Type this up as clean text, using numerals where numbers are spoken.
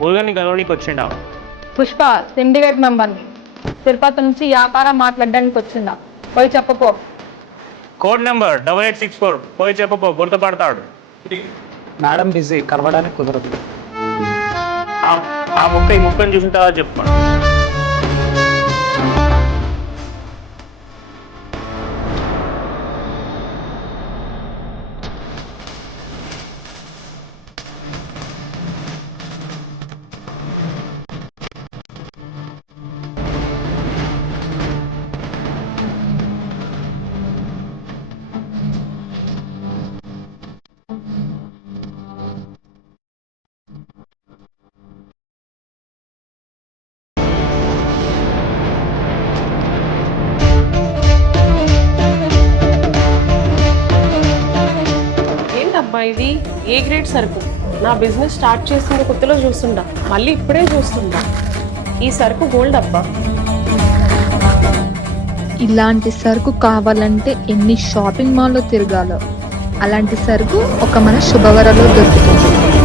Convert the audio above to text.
మురుగని గలవడానికి వచ్చిండా? పుష్ప సిండికేట్ మెంబర్ని. తిరుపతి నుంచి వ్యాపారం మాట్లాడడానికి వచ్చిందా? పోయి చెప్పపో. కోడ్ నెంబర్ 8864 పోయి చెప్పపో, గుర్తుపడతాడు. మేడం బిజీ, కలవడానికి కుదరదు. ఆ ముప్పని చూసిన తర్వాత చెప్పాడు. ఏంటబ్బా ఇది? ఏ గ్రేడ్ సరుకు? నా బిజినెస్ స్టార్ట్ చేసిన కొత్తలో చూస్తుండా, మళ్ళీ ఇప్పుడే చూస్తుండా. ఈ సరుకు గోల్డ్ అబ్బా. ఇలాంటి సరుకు కావాలంటే ఎన్ని షాపింగ్ మాల్లో తిరగాలో. అలాంటి సరుకు ఒక మన శుభవరలో దొరుకుతుంది.